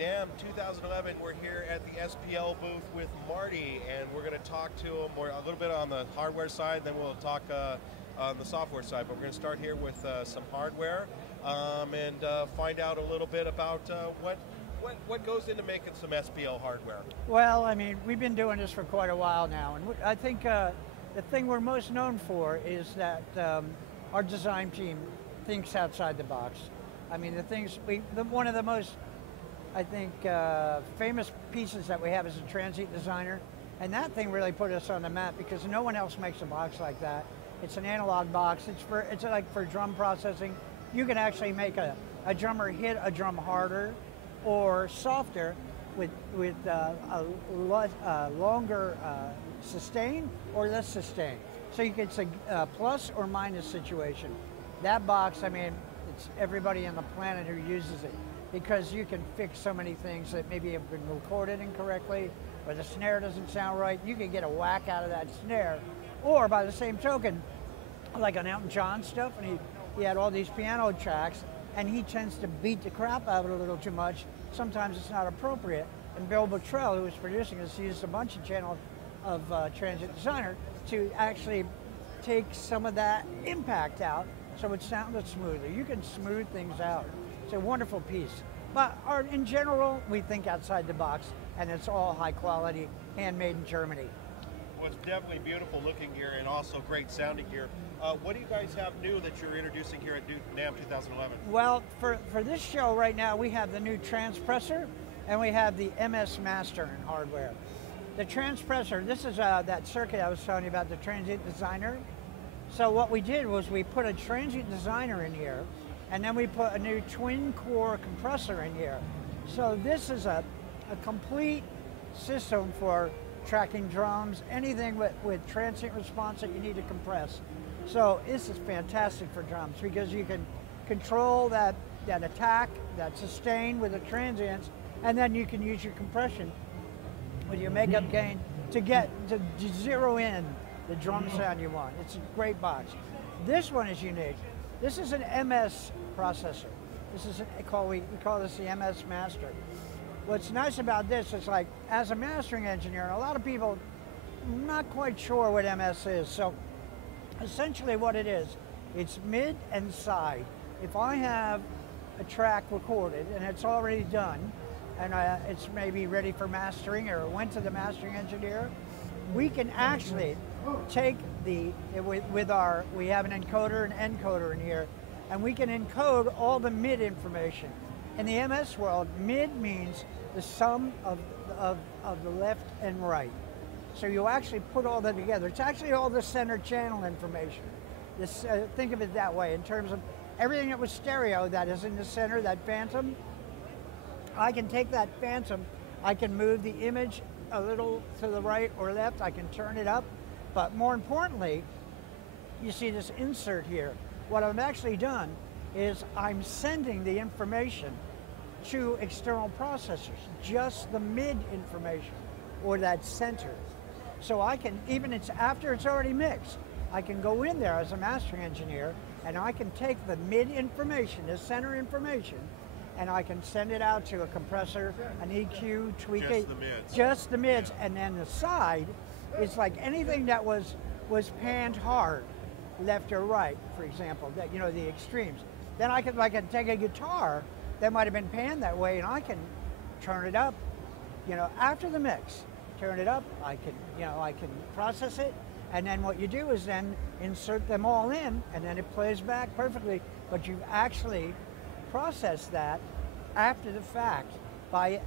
NAMM 2011. We're here at the SPL booth with Marty, and we're going to talk to him a little bit on the hardware side, then we'll talk on the software side. But we're going to start here with some hardware and find out a little bit about what goes into making some SPL hardware. Well, I mean, we've been doing this for quite a while now, and I think the thing we're most known for is that our design team thinks outside the box. I mean, one of the most, I think, famous pieces that we have is a Transient designer, and that thing really put us on the map because no one else makes a box like that. It's an analog box. It's like for drum processing. You can actually make a drummer hit a drum harder or softer with a longer sustain or less sustain. So you get a plus or minus situation. That box, I mean, it's everybody on the planet who uses it because you can fix so many things that maybe have been recorded incorrectly or the snare doesn't sound right. You can get a whack out of that snare. Or by the same token, like on Elton John stuff, and he had all these piano tracks, and he tends to beat the crap out of it a little too much. Sometimes it's not appropriate. And Bill Bottrell, who was producing this, used a bunch of channels of Transient Designer to actually take some of that impact out so it sounded smoother. You can smooth things out. It's a wonderful piece. But in general, we think outside the box, and it's all high quality, handmade in Germany. Well, it's definitely beautiful looking gear and also great sounding gear. What do you guys have new that you're introducing here at NAMM 2011? Well, for this show right now, we have the new Transpressor and we have the MS Master in hardware. The Transpressor, this is that circuit I was telling you about, the Transient Designer. So what we did was we put a Transient Designer in here, and then we put a new twin core compressor in here. So this is a complete system for tracking drums, anything with transient response that you need to compress. So this is fantastic for drums because you can control that attack, that sustain with the transients, and then you can use your compression with your makeup gain to zero in the drum sound you want. It's a great box. This one is unique. This is an MS processor. This is we call this the MS Master. What's nice about this is, like, as a mastering engineer, a lot of people not quite sure what MS is. So essentially what it is, it's mid and side. If I have a track recorded and it's already done, and it's maybe ready for mastering or went to the mastering engineer, we can actually take we have an encoder and encoder in here, and we can encode all the mid information. In the MS world, mid means the sum of the left and right. So you actually put all that together. It's actually all the center channel information. Think of it that way, in terms of everything that was stereo that is in the center, that phantom. I can take that phantom, I can move the image a little to the right or left, I can turn it up, but more importantly, you see this insert here. What I've actually done is I'm sending the information to external processors, just the mid information or that center. So I can, even after it's already mixed, I can go in there as a mastering engineer and I can take the mid information, the center information, and I can send it out to a compressor, an EQ, tweak it. Just the mids. Just the mids, yeah. And then the side is like anything that was panned hard, left or right, for example, that, you know, the extremes. Then I can take a guitar that might have been panned that way, and I can turn it up, you know, after the mix. Turn it up, I can process it, and then what you do is then insert them all in, and then it plays back perfectly, but you've actually processed that after the fact by,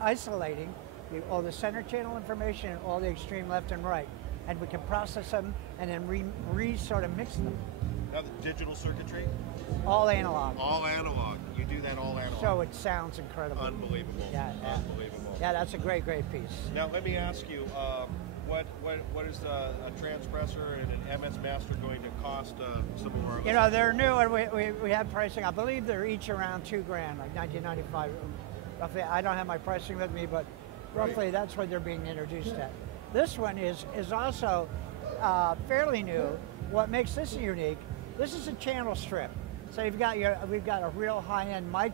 isolating all the center channel information and all the extreme left and right, and we can process them and then sort of mix them. Now the digital circuitry? All analog. All analog. You do that all analog. So it sounds incredible. Unbelievable. Yeah. Unbelievable. Yeah, that's a great piece. Now let me ask you, what is a Transpressor and an MS Master going to cost some of our? You know, they're new, and we have pricing. I believe they're each around $2,000, like $19.95. Roughly, I don't have my pricing with me, but roughly right. That's what they're being introduced at. This one is also fairly new. What makes this unique? This is a channel strip. So we've got a real high-end mic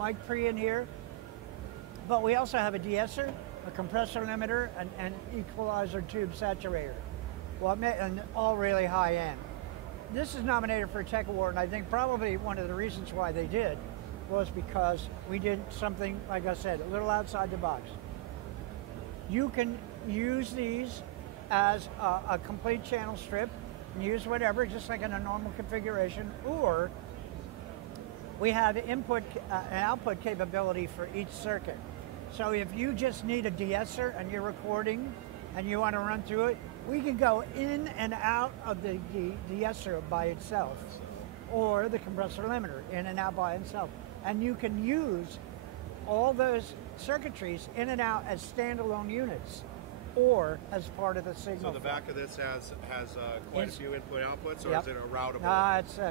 mic pre in here, but we also have a de-esser, a compressor limiter, and equalizer tube saturator. Well, and all really high end. This is nominated for a Tech Award, and I think probably one of the reasons why they did was because we did something, like I said, a little outside the box. You can use these as a complete channel strip and use whatever, just like in a normal configuration, or we have input and output capability for each circuit. So if you just need a de-esser and you're recording and you want to run through it, we can go in and out of the de-esser by itself, or the compressor limiter in and out by itself. And you can use all those circuitries in and out as standalone units, or as part of the signal. So the back of this has quite a few input outputs, or yep. is it a routable? No,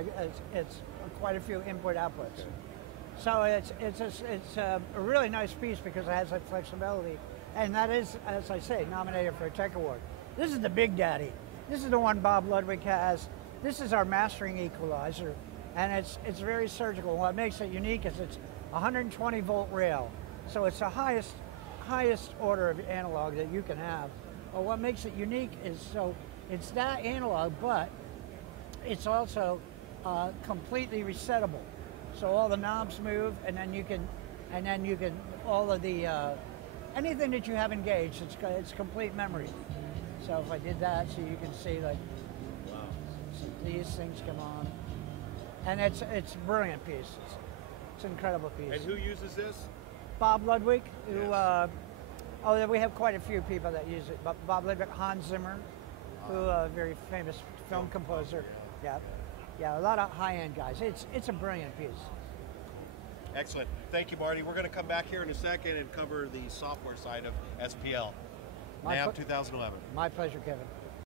it's quite a few input outputs. Okay. So it's a really nice piece because it has that flexibility, and that is, as I say, nominated for a Tech Award. This is the Big Daddy. This is the one Bob Ludwig has. This is our mastering equalizer, and it's very surgical. What makes it unique is it's 120 volt rail, so it's the highest order of analog that you can have. But what makes it unique is, so it's that analog, but it's also completely resettable. So all the knobs move, and then you can all of the anything that you have engaged, it's complete memory. So if I did that, so you can see, like, wow, so these things come on, and it's a brilliant piece. It's an incredible piece. And who uses this? Bob Ludwig, who, yes. We have quite a few people that use it. Bob Ludwig, Hans Zimmer, who a very famous film composer. Yeah, a lot of high-end guys. It's a brilliant piece. Excellent. Thank you, Marty. We're going to come back here in a second and cover the software side of SPL. NAMM 2011. My pleasure, Kevin.